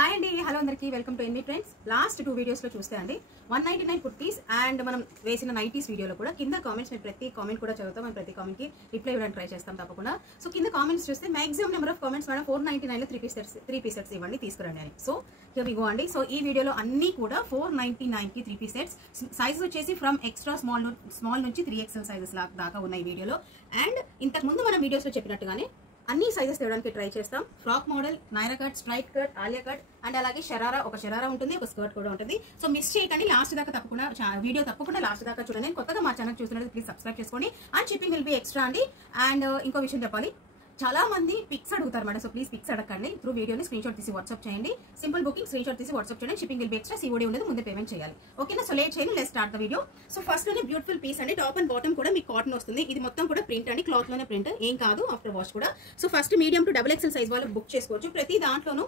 Hi అండి, hello అందరికీ, welcome to NV trends. Last 2 వీడియోస్లో చూస్తే అండి 199 కుర్తీస్ అండ్ మనం వేసిన నైటీస్ వీడియోలో కూడా కింద కామెంట్స్ మేము ప్రతి కామెంట్ కూడా చదువుతాం. మేము ప్రతి కామెంట్కి రిప్లై ఇవ్వడానికి ట్రై చేస్తాం తప్పకుండా. సో కింద కామెంట్స్ చూస్తే maximum number of comments madam 499లో 3 పీస్ సెట్స్ ఇవ్వండి తీసుకురండి అని. సో హియర్ వి గో అండి. సో ఈ వీడియోలో అన్నీ కూడా 499కి 3 పీస్ సెట్స్. సైజెస్ వచ్చేసి ఫ్రమ్ ఎక్స్ట్రా స్మాల్ నుంచి 3XL సైజెస్ దాకా ఉన్నాయి ఈ వీడియోలో. అండ్ ఇంతకుముందు మన వీడియోస్లో చెప్పినట్టుగానే అన్ని సైజెస్ తేవడానికి ట్రై చేస్తాం. Frock model, Naira cut, straight cut, Alia cut and అలాగే ఒక షరారా ఉంటుంది, ఒక స్కర్ట్ కూడా ఉంటుంది. సో మిస్ చేయకండి, లాస్ట్ దాకా తప్పకుండా వీడియో తప్పకుండా లాస్ట్ దాకా చూడండి. కొత్తగా మా ఛానల్ చూస్తున్నట్టు ప్లీజ్ సబ్స్క్రైబ్ చేసుకోండి. And shipping will be extra అండి. అండ్ ఇంకో విషయం చెప్పాలి, చాలా మంది పిక్స్ అడుగుతారు మేడం. సో ప్లీజ్ పిక్స్ అడగండి, త్రూ వీడియోని స్క్రీన్ షాట్ తీసి వాట్సాప్ చేయండి. సింపుల్ బుకింగ్ స్క్రీన్ షాట్ తీసి వాట్సాప్ చేయండి. Shipping will be extra, COD ఉండదు, ముందే పేమెంట్ చేయాలి. ఓకేనా? సో లేట్ చేయండి, let's start the video. So first లోనే బ్యూటిఫుల్ పీస్ అండి. టాప్ అండ్ బాటమ్ కూడా మీకు కాటన్ వస్తుంది. ఇది మొత్తం కూడా ప్రింట్ అండి, క్లాత్ లోనే ప్రింట్, ఏం కాదు ఆఫ్టర్ వాష్ కూడా. So first medium to XXL size వాళ్ళు బుక్ చేసుకోవచ్చు. ప్రతి దాంట్లోనూ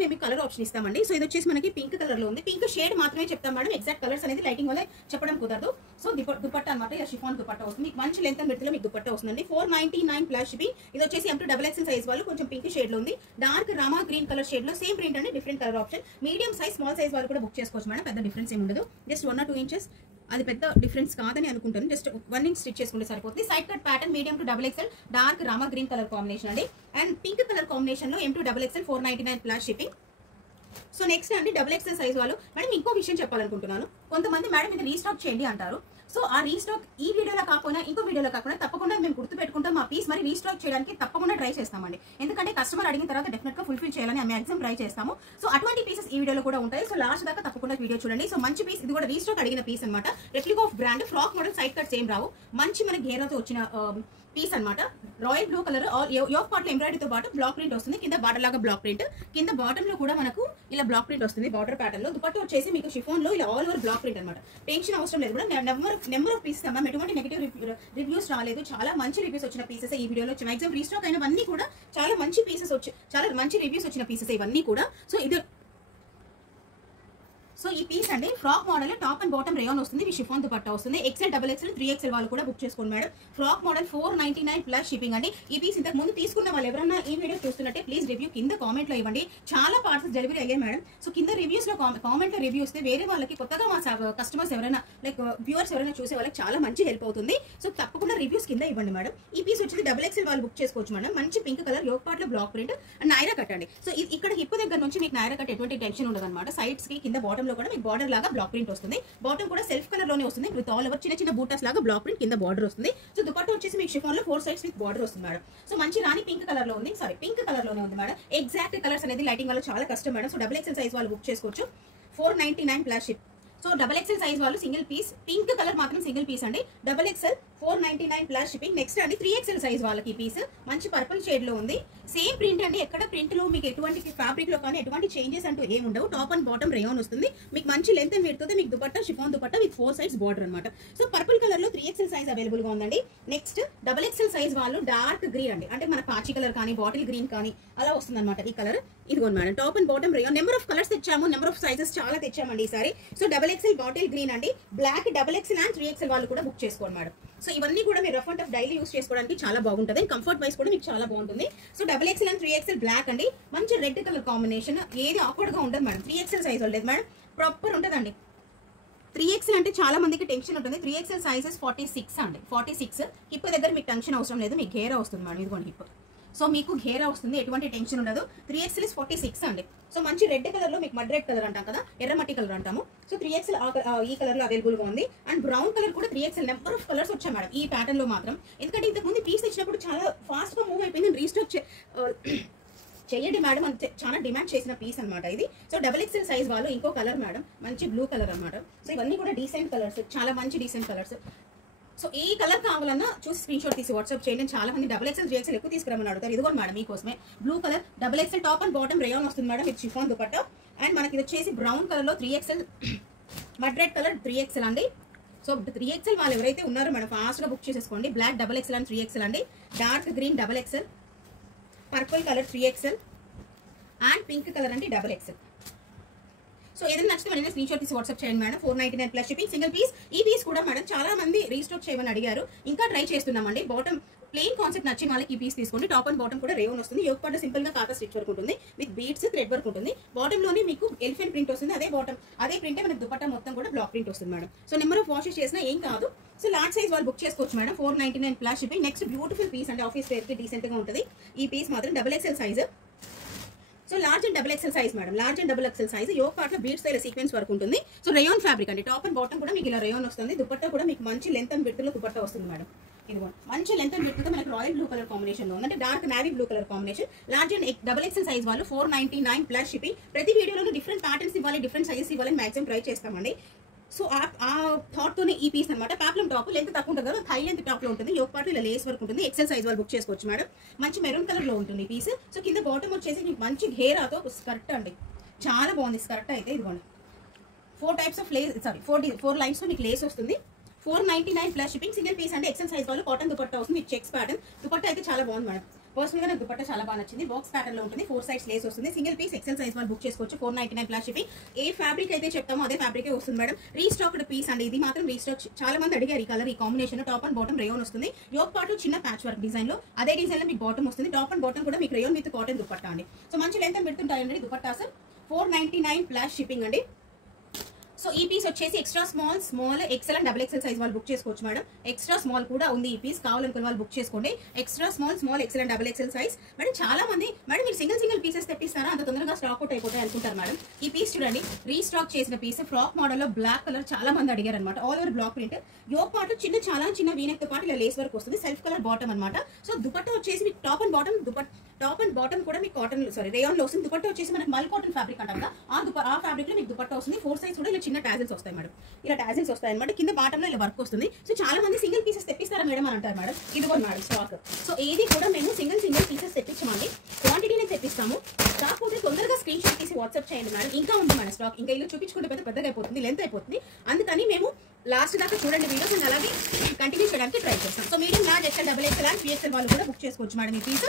మేము కలర్ ఆప్షన్ ఇస్తామండి. సో ఇది వచ్చేసి మనకి పింక్ కలర్ లో ఉంది. పింక్ షేడ్ మాత్రమే చెప్తాం మేడం, ఎగ్జాక్ట్ కలర్స్ అనేది లైటింగ్ వల్ల చెప్పడం కుదరదు. సో దుపట్టా అనమాట, ఇలా షిఫాన్ దుపట్టా వస్తుంది. మీకు మంచి లెంత్ అండ్ విడ్త్ లో మీకు దుపట్టా వస్తుందండి. 499 ప్లస్ షిప్పింగ్. ఇది వచ్చేసి M to XXL సైజ్ వాళ్ళు కొంచెం పింక్ షేడ్ లో ఉంది. Dark Rama green colour shade లో సేమ్ ప్రింట్ అండి, different colour option. Medium size, small size వాళ్ళు కూడా బుక్ చేసుకోవచ్చు మేడం, పెద్ద డిఫరెన్స్ ఏమి ఉండదు. జస్ట్ 1 or 2 ఇంచెస్, అది పెద్ద డిఫరెన్స్ కాదని అనుకుంటాను. జస్ట్ 1 ఇంచ్ స్టిచ్ చేసుకుంటే సరిపోతుంది. Side cut pattern, medium to XXL, dark Rama green colour combination అండి. అండ్ పింక్ కలర్ కాంబినేషన్ లో M to XXL 499 plus shipping. So next అండి XXL సైజ్ వాళ్ళు. మేడం ఇంకో విషయం చెప్పాలనుకుంటున్నాను, కొంతమంది మేడం ఇది రీస్టాక్ చేయండి అంటారు. సో ఆ రీస్టాక్ ఈ వీడియోలో కాకపోయినా ఇంకో వీడియోలో కాకుండా తప్పకుండా మేము గుర్తు పెట్టుకుంటాం. ఆ పీస్ మరి రీస్టాక్ చేయడానికి తప్పకుండా ట్రై చేస్తామండి. ఎందుకంటే కస్టమర్ అడిగిన తర్వాత డెఫినెట్ గా ఫుల్ఫిల్ చేయాలని మ్యాక్సిమం ట్రై చేస్తాము. సో అటువంటి పీసెస్ ఈ వీడియోలో కూడా ఉంటాయి. సో లాస్ట్ దాకా తప్పకుండా వీడియో చూడండి. సో మంచి పీస్, ఇది కూడా రీస్టాక్ అడిగిన పీస్ అనమాట. Replica of brand, frock model, side cuts ఏం రావు, మంచి మన ఘేరాతో వచ్చిన పీస్ అనమాట. Royal blue colour, yoke part లో ఎంబ్రాయిడరీ తో పాటు బ్లాక్ ప్రింట్ వస్తుంది. కింద బార్డర్ లాగా బ్లాక్ ప్రింట్, కింద బాటమ్ లో కూడా మనకు ఇలా బ్లాక్ ప్రింట్ వస్తుంది బార్డర్ ప్యాటర్న్ లో. దుపట్టా వచ్చేసి మీకు షిఫాన్ లో ఇలా ఆల్ ఓవర్ బ్లాక్ ప్రింట్ అనమాట. టెన్షన్ అవసరం లేదు కూడా. నెంబర్ ఆఫ్ పీసెస్ అమ్మా, ఎటువంటి నెగిటివ్ రివ్యూస్ రాలేదు, చాలా మంచి రివ్యూస్ వచ్చిన పీసెస్ ఈ వీడియోలో. మ్యాక్సిమం రీస్టాక్ అయినవన్నీ కూడా చాలా మంచి పీసెస్ చాలా మంచి రివ్యూస్ వచ్చిన పీసెస్ ఇవన్నీ కూడా. సో ఈ పీస్ అండి frock model, top and bottom rayon వస్తుంది, షిఫాన్ దుపట్టా వస్తుంది. XL, XXL, 3XL వాళ్ళు కూడా బుక్ చేసుకోండి madam. Frock model 499 plus shipping అండి. ఈ పీస్ ఇంతకు ముందు తీసుకున్న వాళ్ళు ఎవరన్నా ఈ వీడియో చూస్తున్నట్టే ప్లీజ్ రివ్యూ కింద కామెంట్ లో ఇవ్వండి. చాలా పార్సల్స్ డెలివరీ అయ్యాయి మేడం. సో కింద రివ్యూస్ లో కామెంట్ లో రివ్యూ వస్తే వేరే వాళ్ళకి, కొత్తగా మా కస్టమర్స్ ఎవరైనా లైక్ వ్యూవర్స్ ఎవరైనా చూసే వాళ్ళకి చాలా మంచి హెల్ప్ అవుతుంది. సో తప్పకుండా రివ్యూస్ కింద ఇవ్వండి మేడం. ఈ పీస్ వచ్చి XXL వాళ్ళు బుక్ చేసుకోవచ్చు మేడం. మంచి పింక్ కలర్, యోక్ పార్ట్ లో black print and Naira cut అండి. సో ఇక్కడ హిప్ దగ్గర నుంచి మీకు నైరా కట్ ఎటువంటి టెన్షన్ ఉండదు అనమాట. సైడ్స్ కి కింద బాటమ్ లో కూడా మీకు బార్డర్ లాగా బ్లాక్ ప్రింట్ వస్తుంది. బాటమ్ కూడా సెల్ఫ్ కలర్ లోనే వస్తుంది విత్ ఆల్ ఓవర్ చిన్న బూటాస్ లాగా బ్లాక్ ప్రింట్, కింద బార్డర్ వస్తుంది. సో దుపట్టా వచ్చేసి మీకు షిఫాన్ లో 4 సైడ్స్ విత్ బార్డర్ వస్తుంది మేడం. సో మంచి రాణి పింక్ కలర్ లో ఉంది, పింక్ కలర్ లోనే ఉంది మేడం. ఎగ్జాక్ట్ కలర్స్ అనేది లైటింగ్ వల్ల చాలా కష్టం మేడం. సో XXL సైజ్ వాళ్ళు బుక్ చేసుకోవచ్చు. 499 plus ship. So XXL size వాళ్ళు సింగిల్ పీస్, పింక్ కలర్ మాత్రం సింగిల్ పీస్ అండి. XXL 499 plus shipping. నెక్స్ట్ అండి 3XL సైజ్ వాళ్ళకి పీస్ మంచి పర్పుల్ షేడ్ లో ఉంది. సేమ్ ప్రింట్ అండి, ఎక్కడ ప్రింట్ లో మీకు ఎటువంటి ఫ్యాబ్రిక్ లో కానీ ఎటువంటి చేంజెస్ అంటూ ఏమి ఉండవు. టాప్ అండ్ బాటమ్ రేయాన్ వస్తుంది. మీకు మంచి లెంత్ అండ్ విడ్త్, మీకు dupatta chiffon dupatta with 4 sides border అనమాట. సో పర్పుల్ కలర్ లో 3XL సైజ్ అవైలబుల్ గా ఉందండి. నెక్స్ట్ XXL సైజ్ వాళ్ళు డార్క్ గ్రీన్ అండి, అంటే మన పాచి కలర్ కానీ బాటిల్ గ్రీన్ కానీ అలా వస్తుంది అనమాట ఈ కలర్. ఇదిగోండి madam, top and bottom rayon. Number of colours తెచ్చాము, నెంబర్ ఆఫ్ సైజెస్ చాలా తెచ్చామండి ఈసారి. సో XXL బాటిల్ గ్రీన్ అండి, బ్లాక్ XXL అండ్ 3XL వాళ్ళు కూడా బుక్ చేసుకోండి మేడం. సో ఇవన్నీ కూడా మీరు rough and tough daily use చేసుకోవడానికి చాలా బాగుంటుంది. కంఫర్ట్ వైస్ కూడా మీకు చాలా బాగుంటుంది. So XXL and 3XL black అండి, మంచి రెడ్ కలర్ కాంబినేషన్. ఏది ఆక్వర్డ్ గా ఉండదు మేడం. 3XL సైజ్ లేదు మేడం, ప్రాపర్ ఉంటుందండి. 3XL అంటే చాలా మందికి టెన్షన్ ఉంటుంది. 3XL సైజెస్ 46 అండి, 46. హిప్ దగ్గర మీకు టెన్షన్ అవసరం లేదు, మీకు ఘేరా వస్తుంది మేడం. ఇదిగోండి హిప్, సో మీకు ఘేరా వస్తుంది, ఎటువంటి టెన్షన్ ఉండదు. 3XL 46 అండి. సో మంచి రెడ్ కలర్ లో, మీకు మడ్ రెడ్ కలర్ అంటాం కదా, ఎర్రమట్టి కలర్ అంటాము. సో 3XL ఈ కలర్ లో అవైలబుల్ గా ఉంది. అండ్ బ్రౌన్ కలర్ కూడా 3XL. నెంబర్ ఆఫ్ కలర్స్ వచ్చాయి మేడం ఈ ప్యాటర్న్ లో మాత్రం. ఎందుకంటే ఇంతకు ముందు పీస్ తెచ్చినప్పుడు చాలా ఫాస్ట్ గా మూవ్ అయిపోయింది, రీస్టాక్ చెయ్యండి మేడం అని చాలా డిమాండ్ చేసిన పీస్ అనమాట ఇది. సో XXL సైజ్ వాళ్ళు ఇంకో కలర్ మేడం, మంచి బ్లూ కలర్ అనమాట. సో ఇవన్నీ కూడా డీసెంట్ కలర్స్, చాలా మంచి డీసెంట్ కలర్స్. సో ఈ కలర్ కావాలన్నా చూసి స్క్రీన్ షాట్ తీసి వాట్సాప్ చేయండి. చాలా మంది XXL 3XL ఎక్కువ తీసుకురామని అడుగుతారు. ఇదిగోండి మేడం మీకోసమే blue colour XXL top and bottom rayon వస్తుంది madam with chiffon dupatta. And మనకి ఇది వచ్చేసి బ్రౌన్ కలర్ లో 3XL, mud red colour 3XL అండి. సో 3XL వాళ్ళు ఎవరైతే ఉన్నారో మేడం ఫాస్ట్ గా బుక్ చేసేసుకోండి. బ్లాక్ XXL అండ్ 3XL అండి, dark green XXL, purple colour 3XL and pink colour అండి XXL. సో ఏదైనా నచ్చితే వెంటనే స్క్రీన్ షాట్ తీసి వాట్సాప్ చేయండి madam. 499 plus shipping, single piece. ఈ పీస్ కూడా మేడం చాలా మంది రీస్టాక్ చేయమని అడిగారు, ఇంకా ట్రై చేస్తున్నామండి. బాటమ్ ప్లెయిన్ కాన్సెప్ట్ నచ్చిన వాళ్ళకి ఈ పీస్ తీసుకోండి. టాప్ అండ్ బాటమ్ కూడా రేవన్ వస్తుంది. యోగ్ పార్ట్ సింపుల్ గా కాకా స్టిచ్ వర్క్ ఉంటుంది విత్ బీడ్స్ థ్రెడ్ వర్క్ ఉంటుంది. బాటమ్ లోనే మీకు ఎలిఫెంట్ ప్రింట్ వస్తుంది. అదే ప్రింటే మనకి దుపట్టా మొత్తం కూడా బ్లాక్ ప్రింట్ వస్తుంది madam. So number of washes చేసినా ఏం కాదు. సో లార్జ్ సైజ్ వాళ్ళు బుక్ చేసుకోవచ్చు madam. 499 plus shipping. Next beautiful piece అంటే ఆఫీస్ వేర్ కి డీసెంట్ గా ఉంటుంది. ఈ పీస్ మాత్రం XXL size. So large and XXL size madam. Large and XXL size. Yoke part లో బీడ్ స్టైల్ సీక్వెన్స్ వర్క్ ఉంటుంది. సో రేయాన్ ఫ్యాబ్రిక్ అండి. Top and bottom కూడా మీకు ఇలా రేయాన్ వస్తుంది. దుపట్టా కూడా మీకు మంచి లెంత్ అండ్ విడ్త్ లో దుపట్టా వస్తుంది మేడం. ఇదిగో మంచి లెంత్ అండ్ విడ్త్ తో మనకి రాయల్ బ్లూ కలర్ కాంబినేషన్ లో ఉంది. అంటే dark navy blue colour combination. Large and XXL size వాళ్ళు 499 ప్లస్ షిప్పింగ్. ప్రతి వీడియోలోనూ డిఫరెంట్ ప్యాటర్న్స్ ఇవ్వాలి, డిఫరెంట్ సైజెస్ ఇవ్వాలని మాక్సిమం ట్రై చేస్తామండి. సో ఆ థాట్ తోనే ఈ పీస్ అనమాట. పాప్లం టాప్ లెంత్ తక్కువ ఉంటుంది కదా, హై లెంత్ టాప్ లో ఉంటుంది. యోగ్ పార్ట్ ఇలా లేస్ వర్క్ ఉంటుంది. XL సైజ్ వాళ్ళు బుక్ చేసుకోవచ్చు మేడం. మంచి మెరూన్ కలర్ లో ఉంటుంది ఈ పీస్. సో కింద బాటమ్ వచ్చేసి మీకు మంచి ఘేరాతో స్కర్ట్ అండి. చాలా బాగుంది స్కర్ట్ అయితే. ఇదిగోండి 4 types of Lay's, sorry 4 lines తో మీకు లేస్ వస్తుంది. 499 ప్లస్ షిప్పింగ్. సింగిల్ పీస్ అంటే XL సైజ్ వాళ్ళు కాటన్ దుపట్టా వస్తుంది. చెక్స్ ప్యాటర్న్ దుపట్టా అయితే చాలా బాగుంది మేడం. పర్సనల్ గా నాకు దుపట్టా చాలా బాగా నచ్చింది. బాక్స్ ప్యాటర్న్ లో ఉంటుంది. 4 సైడ్స్ లేస్ వస్తుంది. సింగిల్ పీస్ XL సైజ్ వాళ్ళు బుక్ చేసుకోవచ్చు. 499 ప్లస్ షిప్పింగ్. ఏ ఫ్యాబ్రిక్ అయితే చెప్తామో అదే ఫ్యాబ్రిక్ వస్తుంది మేడం. రీస్టాక్డ్ పీస్ అండి. ఇది మాత్రం రీస్టాక్. చాలా మంది అడిగారు ఈ కలర్, ఈ combination. Top and bottom rayon వస్తుంది. యోగ్ పార్ట్ లో చిన్న ప్యాచ్ వర్క్ డిజైన్ లో, అదే డిజైన్ లో మీకు బాటమ్ వస్తుంది. టాప్ అండ్ బాటమ్ కూడా మీకు రేయాన్ విత్ కాటన్ దుపట్టా అండి. సో మంచి లెంత్ అండ్ విడ్త్ ఉంటాయండి దుపట్టాస్. 499 ప్లస్ షిప్పింగ్ అండి. సో ఈ పీస్ వచ్చేసి extra small XL and XXL size వాళ్ళు బుక్ చేసుకోవచ్చు మేడం. ఎక్స్ట్రా స్మాల్ కూడా ఉంది ఈ పీస్. కావాలనుకున్న వాళ్ళు బుక్ చేసుకోండి. Extra small XL and XXL size madam. చాలా మంది మేడం మీరు సింగిల్ పీసెస్ తెప్పిస్తారా, అంత తొందరగా స్టాక్ అవుట్ అయిపోతాయి అనుకుంటారు మేడం. ఈ పీస్ చూడండి, రీస్టాక్ చేసిన పీస్. ఫ్రాక్ మోడల్ లో బ్లాక్ కలర్ చాలా మంది అడిగారు అనమాట. All over black print. Yoke part చాలా చిన్న వీనెక్ తో పాటు ఇలా లేస్ వర్క్ వస్తుంది. సెల్ఫ్ కలర్ బాటమ్ అనమాట. సో దుపట్టా వచ్చేసి మీకు టాప్ అండ్ బాటమ్ కూడా మీకు కాటన్ రేయాన్ లో వస్తుంది. దుపట్టా వచ్చేసి మనకి మల్ కాటన్ ఫ్యాబ్రిక్ అంటాం కదా, ఆ ఫ్యాబ్రిక్ లో మీకు దుపట్టా వస్తుంది. 4 సైజ్ కూడా ఇలా చిన్న టాజిల్స్ వస్తాయి మేడం. ఇలా టాజిల్స్ వస్తాయి అనమాట. కింద బాటమ్ లో ఇలా వర్క్ వస్తుంది. సో చాలా మంది సింగిల్ పీసెస్ తెప్పిస్తారా మేడం అని అంటారు మేడం. ఇదిగో మేడం స్టాక్. సో ఏది కూడా మేము సింగిల్ పీసెస్ తెప్పించమండి. క్వాంటిటీనే తెప్పిస్తాము. కాకపోతే తొందరగా స్క్రీన్ షాట్ తీసి వాట్సాప్ చేయండి మేడం. ఇంకా ఉంది మన స్టాక్. ఇంకా ఇలా చూపించుకుంటే పెద్దగా అయిపోతుంది, లెంత్ అయిపోతుంది. అందుకని మేము లాస్ట్ దాకా చూడండి వీడియోస్, అండ్ అలాగే కంటిన్యూ చేయడానికి ట్రై చేస్తాం. So medium, large, XL, XXL and 3XL వాళ్ళు కూడా బుక్ చేసుకోవచ్చు మేడం ఈ పీస్.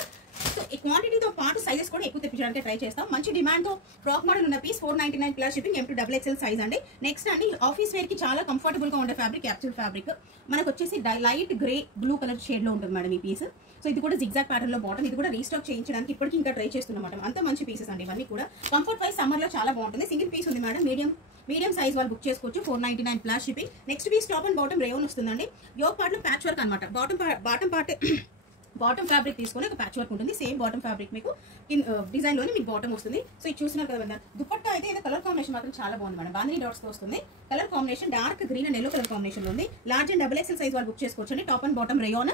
సో ఈ క్వాంటిటీతో పాటు సైజెస్ కూడా ఎక్కువ తెప్పించడానికి ట్రై చేస్తాం. మంచి డిమాండ్ తో ఫ్రాక్ మోడల్ ఉన్న piece 499 plus shipping. M to XXL size అండి. నెక్స్ట్ అండి ఆఫీస్ వేర్ కి చాలా కంఫర్టబుల్ గా ఉండే ఫ్యాబ్రిక్ క్యాప్సూల్ ఫ్యాబ్రిక్. మనకు వచ్చేసి light grey blue colour shade లో ఉంటుంది మేడం ఈ పీస్. సో ఇది కూడా జిగ్జాగ్ ప్యాటర్న్ లో బాటమ్. ఇది కూడా రీస్టాక్ చేయించడానికి ఇప్పటికీ ఇంకా ట్రై చేస్తున్నాం మేడం. అంత మంచి పీసెస్ అండి ఇవన్నీ కూడా. కంఫర్ట్ వైజ్ సమ్మర్ లో చాలా బాగుంటుంది. సింగిల్ పీస్ ఉంది మేడం. మీడియం సైజ్ వాళ్ళు బుక్ చేసుకోవచ్చు. 499 plus shipping. Next piece top and bottom rayon వస్తుందండి. యోగ్ పార్ట్ లో ప్యాచ్ వర్క్ అనమాట. బాటమ్ ఫ్యాబ్రిక్ తీసుకొని ఒక ప్యాచ్ వర్క్ ఉంటుంది. సేమ్ బాటమ్ ఫ్యాబ్రిక్ మీకు డిజైన్ లోనే మీకు బాటమ్ వస్తుంది. సో ఇది చూసినారు కదా. దుపట్టా అయితే ఏదో కలర్ కాంబినేషన్ మాత్రం చాలా బాగుంది మేడం. బాందిని డాట్స్ తో వస్తుంది. Colour combination dark green and yellow colour combination లో ఉంది. లార్జ్ అండ్ XXL సైజ్ వాళ్ళు బుక్ చేసుకోవచ్చు అండి. Top and bottom rayon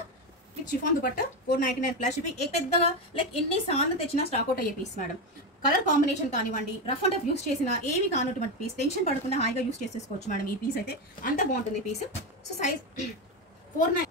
with chiffon dupatta. 499 plus shipping. పెద్దగా లైక్ ఎన్ని సార్లు తెచ్చినా స్టాక్ అవుట్ అయ్యే పీస్ మేడం. కలర్ కాంబినేషన్ కానివ్వండి, రఫ్ అండ్ టఫ్ యూస్ చేసిన ఏవి కానటువంటి పీస్. టెన్షన్ పడకుండా హాయిగా యూస్ చేసేసుకోవచ్చు మేడం ఈ పీస్ అయితే. అంత బాగుంటుంది piece. So size 49.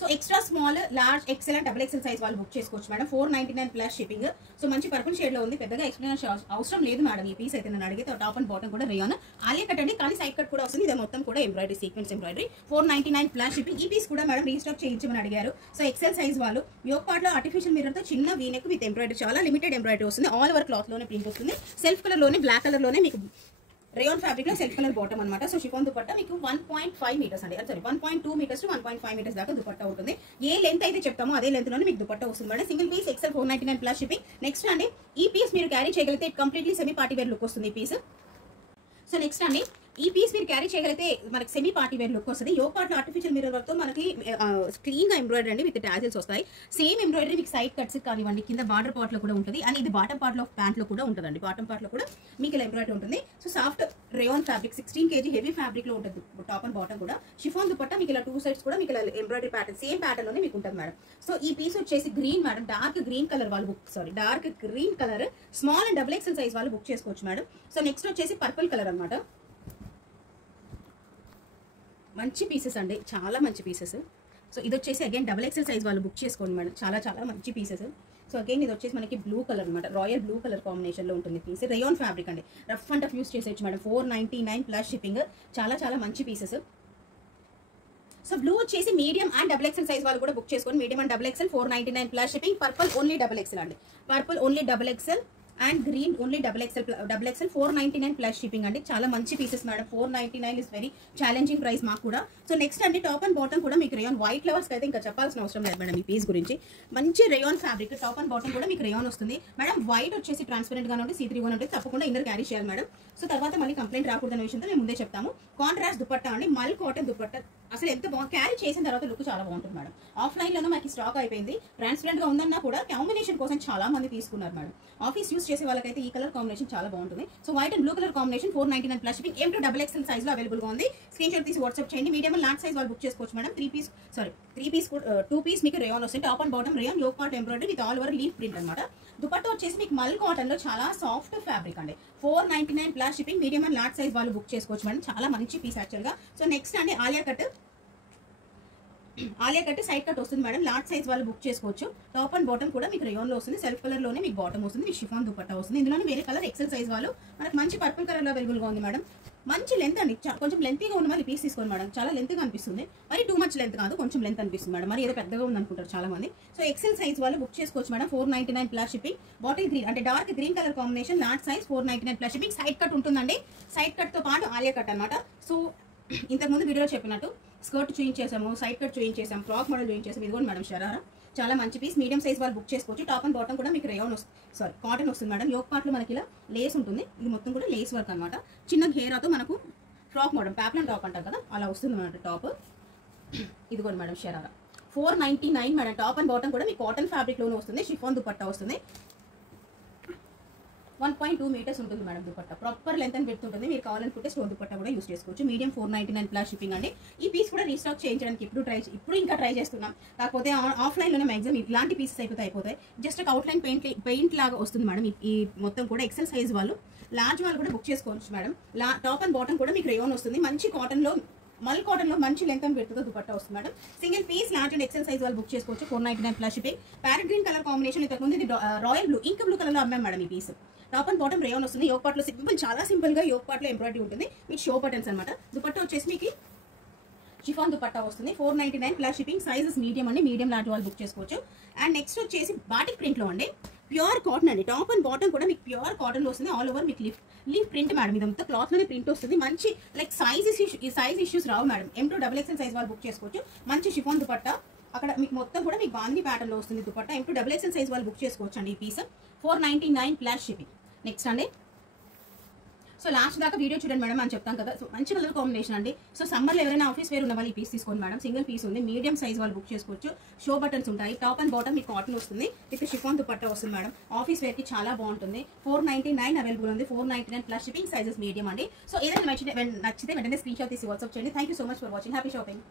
So extra small, large, XL and XXL size వాళ్ళు బుక్ చేసుకోవచ్చు మేడం. 499 plus shipping. సో మంచి పర్పుల్ షేడ్ లో ఉంది. పెద్దగా ఎక్స్ప్లెయిన్ అవసరం లేదు మేడం ఈ పీస్ అయితే. నేను అడిగితే టాప్ అండ్ బాటమ్ కూడా రేయాన్ ఆలియా కట్ అండి, కానీ సైడ్ కట్ కూడా వస్తుంది. ఇది మొత్తం కూడా embroidery, sequence embroidery. 499 plus shipping. ఈ పీస్ కూడా మేడం రీస్టాక్ చేయించమని అడిగారు. సో XL సైజ్ వాళ్ళు. యోగ్ పార్ట్ లో ఆర్టిఫిషియల్ మిర్రర్ తో చిన్న వీనెక్ విత్ ఎంబ్రాయిడరీ, చాలా లిమిటెడ్ ఎంబ్రాయిడరీ వస్తుంది. ఆల్ ఓవర్ క్లాత్ లోనే ప్రింట్ వస్తుంది. సెల్ఫ్ కలర్ లోనే, బ్లాక్ కలర్ లోనే మీకు రేయాన్ ఫ్యాబ్రిక్ లో సెల్ఫ్ కలర్ బాటమ్ అనమాట. సో షిఫాన్ దుపట్టా మీకు 1.5 మీటర్స్ అండి. సారీ 1.2 మీటర్స్ టు 1.5 మీటర్స్ దాకా దుపట్టా ఉంటుంది. ఏ లెంత్ అయితే చెప్తామో అదే లెంత్ లోనే మీకు దుపట్టా వస్తుంది madam. Single piece XL 499 plus shipping. Next అండి ఈ పీస్ మీరు క్యారీ చేయగలిగితే completely semi party wear look వస్తుంది ఈ పీస్. సో నెక్స్ట్ అండి ఈ పీస్ మీరు క్యారీ చేయగలిగితే మనకి సెమీ పార్టీ వేర్ లుక్ వస్తుంది. యోగ్ పార్ట్ లో ఆర్టిఫిషియల్ మిర్రర్ వర్క్ తో మనకి క్లీన్ గా ఎంబ్రాయిడరీ అండి విత్ టాజిల్స్ వస్తాయి. సేమ్ ఎంబ్రాయిడరీ మీకు సైడ్ కట్స్ కానివ్వండి, కింద బార్డర్ పార్ట్ లో కూడా ఉంటుంది. అండ్ ఇది బాటమ్ పార్ట్ లో ప్యాంట్ లో కూడా ఉంటుందండి. బాటమ్ పార్ట్ లో కూడా మీకు ఇలా ఎంబ్రాయిడరీ ఉంటుంది. So soft rayon fabric 16 kg heavy fabric లో ఉంటుంది. టాప్ అండ్ బాటమ్ కూడా షిఫాన్ దుపట్టా మీకు ఇలా 2 సైడ్స్ కూడా మీకు ఇలా ఎంబ్రాయిడరీ ప్యాటర్న్ సేమ్ ప్యాటర్న్ లోనే మీకు ఉంటుంది మేడం. సో ఈ పీస్ వచ్చేసి green madam. Dark green colour వాళ్ళు dark green colour small and XXL size వాళ్ళు బుక్ చేసుకోవచ్చు మేడం. సో నెక్స్ట్ వచ్చేసి పర్పుల్ కలర్ అనమాట. మంచి పీసెస్ అండి, చాలా మంచి పీసెస్. సో ఇది వచ్చేసి అగైన్ XXL సైజ్ వాళ్ళు బుక్ చేసుకోండి మేడం. చాలా మంచి పీసెస్. సో అగైన్ ఇది వచ్చేసి మనకి బ్లూ కలర్ అనమాట. రాయల్ బ్లూ కలర్ కాంబినేషన్ లో ఉంటుంది పీస్. రేయాన్ ఫ్యాబ్రిక్ అండి. రఫ్ అండ్ టఫ్ యూస్ చేసేయచ్చు మేడం. 499 plus shipping. చాలా మంచి పీసెస్. సో బ్లూ వచ్చేసి మీడియం అండ్ XXL సైజ్ వాళ్ళు కూడా బుక్ చేసుకోండి. Medium and XXL 499 plus shipping. Purple only XXL అండి. Purple only XXL and green only double XL 499 plus shipping అండి. చాలా మంచి pieces madam. 499 is very challenging price మాకు కూడా. సో నెక్స్ట్ అండి టాప్ అండ్ బాటమ్ కూడా మీకు రేయాన్ వైట్ లవర్స్ అయితే ఇంకా చెప్పాల్సిన అవసరం లేదు మేడం ఈ పీస్ గురించి. మంచి rayon fabric top and bottom కూడా మీకు రేయాన్ వస్తుంది మేడం. వైట్ వచ్చేసి ట్రాన్స్పరెంట్ గా ఉంటే C3 గా ఉంటే తప్పకుండా ఇన్నర్ క్యారీ చేయాలి మేడం. సో తర్వాత మళ్ళీ కంప్లైంట్ రాకూడదనే విషయంతో మేము ముందే చెప్తాము. కాంట్రాస్ట్ దుపట్టా అండి, మల్ కాటన్ దుపట్టా. అసలు ఎంత బాగుంది, క్యారీ చేసిన తర్వాత లుక్ చాలా బాగుంటుంది మేడం. ఆఫ్లైన్ లోనే మనకి స్టాక్ అయిపోయింది. ట్రాన్స్పరెంట్ గా ఉందన్నా కూడా కాంబినేషన్ కోసం చాలా మంది తీసుకున్నారు మేడం. ఆఫీస్ యూస్ చేసే వాళ్ళకైతే ఈ కలర్ కాంబినేషన్ చాలా బాగుంటుంది. So white and blue colour combination 499 plus shipping. M to XXL size లో అవైలబుల్ గా ఉంది. స్క్రీన్ షాట్ తీసి వాట్సాప్ చేయండి. మీడియం అండ్ లార్జ్ సైజ్ వాళ్ళు బుక్ చేసుకోవచ్చు మేడం. 2 పీస్ మీకు రేయాన్ వస్తుంది. Top and bottom rayon, yoke part embroidery with all over leaf print అనమాట. దుపట్టా వచ్చేసి మీకు మల్ కాటన్ లో చాలా సాఫ్ట్ ఫ్యాబ్రిక్ అండి. 499 plus shipping. Medium and large size వాళ్ళు బుక్ చేసుకోవచ్చు మేడం. చాలా మంచి పీస్ యాక్చువల్ గా. సో నెక్స్ట్ అండి ఆలియా కట్ సైడ్ కట్ వస్తుంది మేడం. లార్జ్ సైజ్ వాళ్ళు బుక్ చేసుకోవచ్చు. టాప్ అండ్ బాటమ్ కూడా మీకు రేయాన్ లో వస్తుంది. సెల్ఫ్ కలర్ లోనే మీకు బాటమ్ వస్తుంది. మీకు షిఫాన్ దుపట్టా వస్తుంది. ఇందులోనే వేరే కలర్ ఎక్సెల్ సైజ్ వాళ్ళు మనకు మంచి పర్పుల్ కలర్ లో అవైలబుల్ గా ఉంది మేడం. మంచి లెంత్ అండి, కొంచెం లెంతీగా ఉన్న వాళ్ళు పీస్ తీసుకోండి మేడం. చాలా లెంత్గా అనిపిస్తుంది, మరి టూ మచ్ లెంత్ కాదు, కొంచెం లెంత్ అనిపిస్తుంది మేడం. మరి ఏదో పెద్దగా ఉంది అనుకుంటారు చాలా మంది. సో ఎక్సెల్ సైజ్ వాళ్ళు బుక్ చేసుకోవచ్చు madam. 499 plus shipping. Bottle green అంటే dark green colour combination, large size 499 plus shipping. Side cut ఉంటుందండి. సైడ్ కట్ తో పాటు ఆలియా కట్ అనమాట. సో ఇంతకుముందు వీడియోలో చెప్పినట్టు స్కర్ట్ చూయించేసాము, సైడ్ కట్ చూయించేసాము, ఫ్రాక్ మోడల్ చూయించేసాము. ఇదిగోండి మేడం షరారా, చాలా మంచి పీస్. మీడియం సైజ్ వాళ్ళు బుక్ చేసుకోవచ్చు. టాప్ అండ్ బాటమ్ కూడా మీకు రేయాన్ వస్తుంది, కాటన్ వస్తుంది మేడం. యోక్ పార్ట్ లో మనకి ఇలా లేస్ ఉంటుంది. ఇది మొత్తం కూడా లేస్ వర్క్ అనమాట. చిన్న ఘేరాతో మనకు ఫ్రాక్ మోడల్ ప్యాప్లన్ టాప్ అంటారు కదా, అలా వస్తుంది మేడం టాప్. ఇదిగోండి madam sharara 499 madam. Top and bottom కూడా మీకు కాటన్ ఫ్యాబ్రిక్ లోనే వస్తుంది. షిఫాన్ దుపట్టా వస్తుంది. 1.2 మీటర్స్ ఉంటుంది madam dupatta. Proper length and width ఉంటుంది. మీరు కావాలనుకుంటే స్టోన్ దుపట్టా కూడా యూస్ చేసుకోవచ్చు. మీడియం 499 ప్లస్ షిప్పింగ్ అండి. ఈ పీస్ కూడా రీస్టాక్ చేయించడానికి ఇప్పుడు ఇంకా ట్రై చేస్తున్నాం. కాకపోతే ఆఫ్లైన్ లోనే మ్యాక్సిమం ఇలాంటి పీసెస్ అయిపోతాయి. జస్ట్ ఒక అవుట్లైన్ పెయింట్ లాగా వస్తుంది మేడం. ఈ మొత్తం కూడా ఎక్సెల్ సైజ్ వాళ్ళు, లార్జ్ వాళ్ళు కూడా బుక్ చేసుకోవచ్చు మేడం. టాప్ అండ్ బాటమ్ కూడా మీకు రేయాన్ వస్తుంది. మంచి కాటన్ లో, మల్ కాటన్ లో మంచి లెంత్ అండ్ విడ్త్ తో దుపట్టా వస్తుంది madam. Single piece large and XL size వాళ్ళు బుక్ చేసుకోవచ్చు. 499 plus shipping. Parrot green colour combination, ఇంతకుముందు ఇది royal blue, ink blue colour లో అమ్మాం మేడం ఈ piece. Top and bottom rayon వస్తుంది. యోక్ పార్ట్ లో సింపుల్, చాలా సింపుల్ గా యోక్ పార్ట్ లో ఎంబ్రాయిడరీ ఉంటుంది. మీకు షో బటన్స్ అనమాట. దుపట్టా వచ్చేసి మీకు షిఫాన్ దుపట్టా వస్తుంది. 499 ప్లస్ షిప్పింగ్. సైజెస్ మీడియం అండి, మీడియం లార్జ్ వాళ్ళు బుక్ చేసుకోవచ్చు. అండ్ నెక్స్ట్ వచ్చేసి బాటిక్ ప్రింట్ లో అండి, ప్యూర్ కాటన్ అండి. టాప్ అండ్ బాటమ్ కూడా మీకు ప్యూర్ కాటన్ లో వస్తుంది. ఆల్ ఓవర్ మీకు లీఫ్ ప్రింట్ మేడం. ఇదంతా క్లాత్ లోనే ప్రింట్ వస్తుంది. మంచి like size issues Rao madam. M to XXL size వాళ్ళు బుక్ చేసుకోవచ్చు. మంచి షిఫాన్ దుపట్టా. అక్కడ మీకు మొత్తం కూడా మీకు బాందీ ప్యాటర్న్ లో వస్తుంది dupatta. M to XXL size వాళ్ళు బుక్ చేసుకోవచ్చు అండి ఈ పీస్. 499 plus shipping. నెక్స్ట్ అండి, సో లాస్ట్ దాకా వీడియో చూడండి మేడం అని చెప్తాం కదా. సో మంచి కలర్ కాంబినేషన్ అండి. సో సమ్మర్లో ఎవరైనా ఆఫీస్ వేర్ ఉన్న వాళ్ళు ఈ పీస్ తీసుకోండి మేడం. సింగిల్ పీస్ ఉంది. మీడియం సైజ్ వాళ్ళు బుక్ చేసుకోవచ్చు. షో బటన్స్ ఉంటాయి. టాప్ అండ్ బాటమ్ మీకు కాటన్ వస్తుంది. విత్ షిఫాన్ దుపట్టా వస్తుంది మేడం. ఆఫీస్ వేర్ కి చాలా బాగుంటుంది. 499 అవైలబుల్ ఉంది. 499 ప్లస్ షిప్పింగ్. సైజెస్ మీడియం అండి. సో ఏదైనా నచ్చితే వెంటనే స్క్రీన్ షాట్ తీసి వాట్సాప్ చేయండి. Thank you so much for watching. Happy shopping.